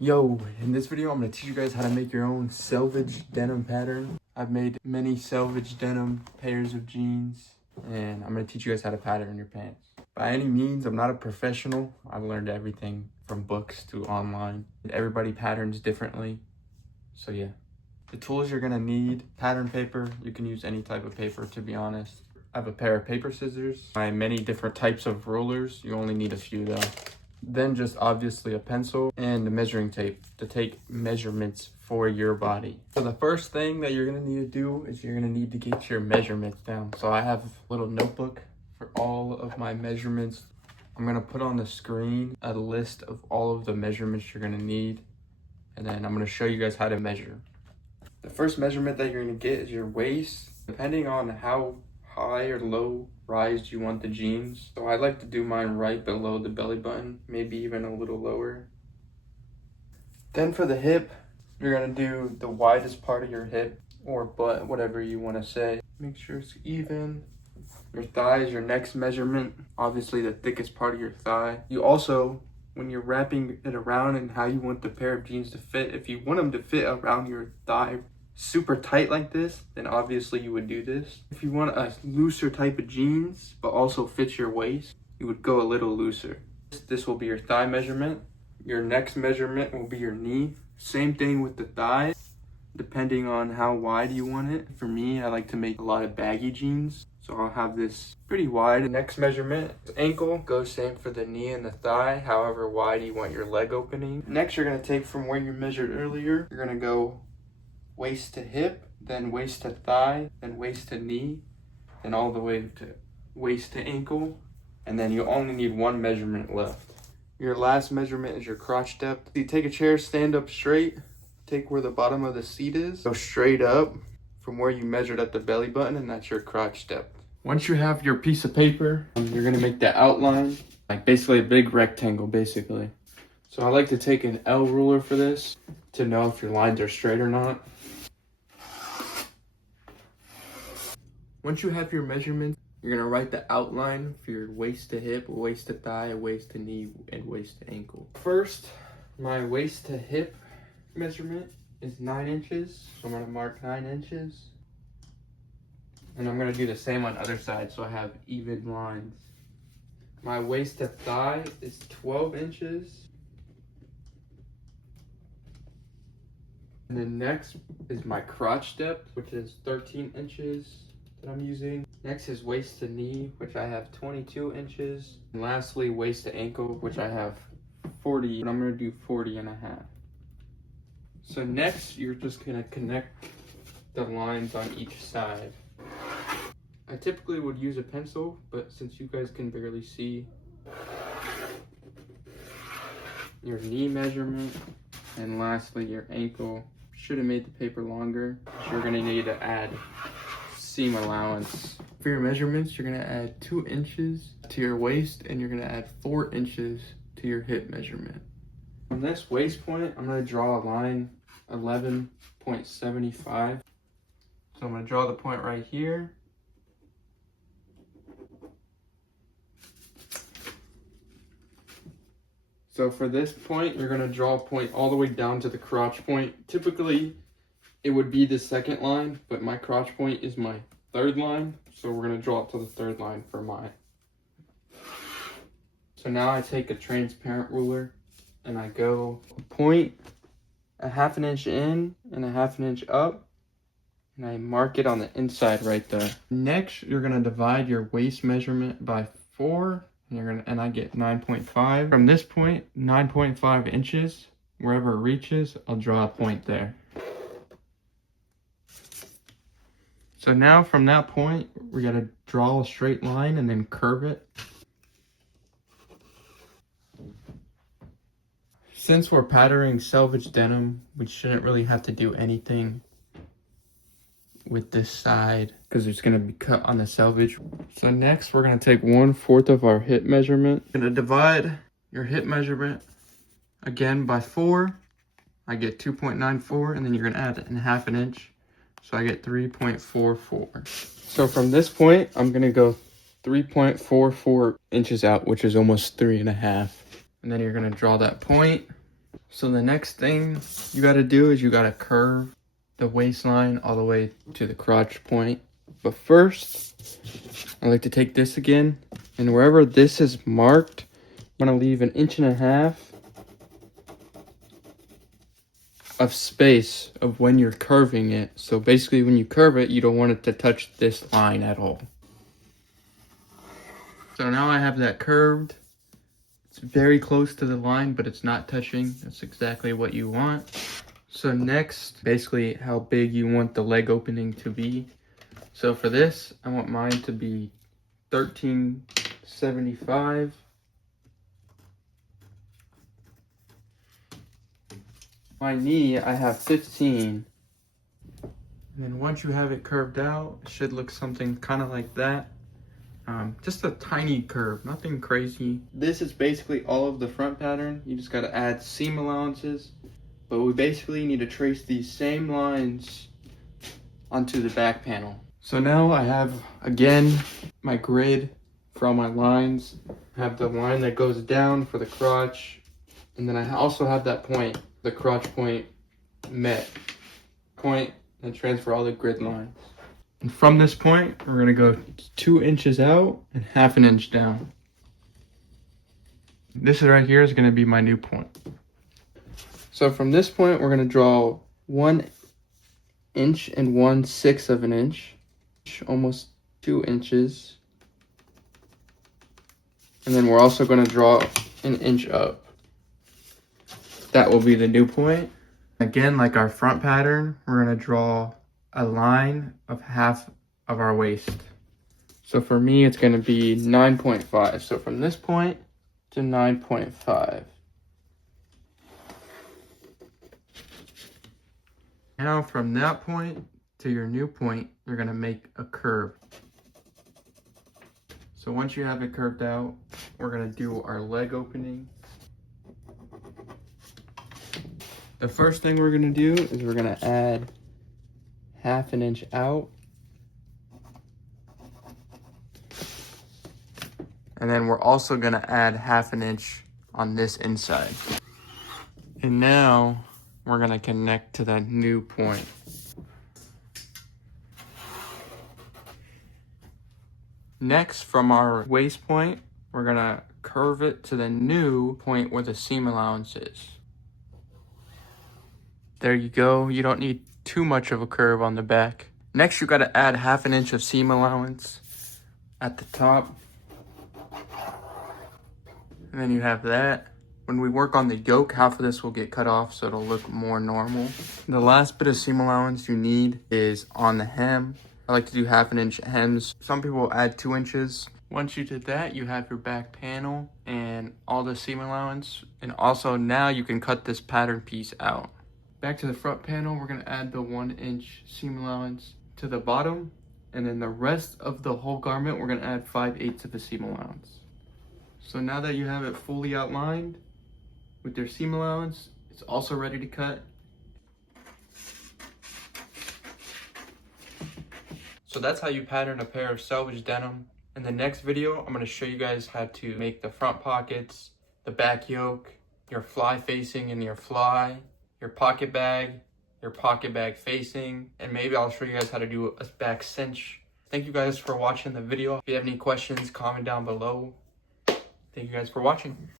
Yo, in this video, I'm going to teach you guys how to make your own selvage denim pattern. I've made many selvage denim pairs of jeans, and I'm going to teach you guys how to pattern your pants. By any means, I'm not a professional. I've learned everything from books to online. Everybody patterns differently, so yeah. The tools you're going to need: pattern paper. You can use any type of paper, to be honest. I have a pair of paper scissors. My many different types of rulers. You only need a few though. Then just obviously a pencil and a measuring tape to take measurements for your body. So the first thing that you're gonna need to do is you're gonna need to get your measurements down. So I have a little notebook for all of my measurements. I'm gonna put on the screen a list of all of the measurements you're gonna need, and then I'm gonna show you guys how to measure. The first measurement that you're gonna get is your waist. Depending on how high or low rise you want the jeans. So I like to do mine right below the belly button, maybe even a little lower. Then for the hip, you're gonna do the widest part of your hip or butt, whatever you wanna say. Make sure it's even. Your thigh is your next measurement, obviously the thickest part of your thigh. You also, when you're wrapping it around and how you want the pair of jeans to fit, if you want them to fit around your thigh super tight like this, then obviously you would do this. If you want a looser type of jeans but also fits your waist, you would go a little looser. This will be your thigh measurement. Your next measurement will be your knee. Same thing with the thigh, depending on how wide you want it. For me, I like to make a lot of baggy jeans, so I'll have this pretty wide. Next measurement, ankle, goes same for the knee and the thigh, however wide you want your leg opening. Next, you're gonna take from where you measured earlier, you're gonna go waist to hip, then waist to thigh, then waist to knee, then all the way to waist to ankle, and then you only need one measurement left. Your last measurement is your crotch depth. You take a chair, stand up straight, take where the bottom of the seat is, go straight up from where you measured at the belly button, and that's your crotch depth. Once you have your piece of paper, you're gonna make the outline, like basically a big rectangle, basically. So I like to take an L ruler for this to know if your lines are straight or not. Once you have your measurements, you're gonna write the outline for your waist to hip, waist to thigh, waist to knee, and waist to ankle. First, my waist to hip measurement is 9 inches. So I'm gonna mark 9 inches. And I'm gonna do the same on the other side so I have even lines. My waist to thigh is 12 inches. And then next is my crotch depth, which is 13 inches. That I'm using. Next is waist to knee, which I have 22 inches. And lastly, waist to ankle, which I have 40, and I'm gonna do 40 and a half. So next, you're just gonna connect the lines on each side. I typically would use a pencil, but since you guys can barely see, your knee measurement, and lastly, your ankle. Should have made the paper longer, so you're gonna need to add seam allowance. For your measurements, you're gonna add 2 inches to your waist, and you're gonna add 4 inches to your hip measurement. From this waist point, I'm gonna draw a line 11.75. So I'm gonna draw the point right here. So for this point, you're gonna draw a point all the way down to the crotch point. Typically, it would be the second line, but my crotch point is my third line, so we're gonna draw it to the third line for mine. So now I take a transparent ruler and I go a point, a half an inch in and a half an inch up, and I mark it on the inside right there. Next, you're gonna divide your waist measurement by 4, and I get 9.5. From this point, 9.5 inches, wherever it reaches, I'll draw a point there. So now from that point, we gotta draw a straight line and then curve it. Since we're patterning selvage denim, we shouldn't really have to do anything with this side because it's gonna be cut on the selvage. So next, we're gonna take 1/4 of our hip measurement. We're gonna divide your hip measurement again by 4. I get 2.94, and then you're gonna add a half an inch. So I get 3.44. So from this point, I'm gonna go 3.44 inches out, which is almost 3.5. And then you're gonna draw that point So the next thing you gotta do is you gotta curve the waistline all the way to the crotch point. But first, I like to take this again, and wherever this is marked, I'm gonna leave 1.5 inches of space of when you're curving it. So basically when you curve it, you don't want it to touch this line at all. So now I have that curved. It's very close to the line, but it's not touching. That's exactly what you want. So next, basically how big you want the leg opening to be. So for this, I want mine to be 13.75. My knee, I have 15. And then once you have it curved out, it should look something kind of like that. Just a tiny curve, nothing crazy. This is basically all of the front pattern. You just gotta add seam allowances, but we basically need to trace these same lines onto the back panel. So now I have, again, my grid for all my lines. I have the line that goes down for the crotch, and then I also have that point, the crotch point met point, and transfer all the grid lines. And from this point, we're gonna go 2 inches out and 1/2 inch down. This right here is gonna be my new point. So from this point, we're gonna draw 1 inch and 1/6 of an inch, almost 2 inches. And then we're also gonna draw 1 inch up. That will be the new point. Again, like our front pattern, we're gonna draw a line of 1/2 of our waist. So for me, it's gonna be 9.5. So from this point to 9.5. Now from that point to your new point, you're gonna make a curve. So once you have it curved out, we're gonna do our leg opening. The first thing we're gonna do is we're gonna add 1/2 inch out. And then we're also gonna add 1/2 inch on this inside. And now we're gonna connect to that new point. Next, from our waist point, we're gonna curve it to the new point where the seam allowance is. There you go. You don't need too much of a curve on the back. Next, you gotta add 1/2 inch of seam allowance at the top. And then you have that. When we work on the yoke, half of this will get cut off so it'll look more normal. The last bit of seam allowance you need is on the hem. I like to do 1/2 inch hems. Some people will add 2 inches. Once you did that, you have your back panel and all the seam allowance. And also now you can cut this pattern piece out. Back to the front panel, we're gonna add the 1 inch seam allowance to the bottom. And then the rest of the whole garment, we're gonna add 5/8 of the seam allowance. So now that you have it fully outlined with your seam allowance, it's also ready to cut. So that's how you pattern a pair of selvage denim. In the next video, I'm gonna show you guys how to make the front pockets, the back yoke, your fly facing and your fly, your pocket bag facing, and maybe I'll show you guys how to do a back cinch. Thank you guys for watching the video. If you have any questions, comment down below. Thank you guys for watching.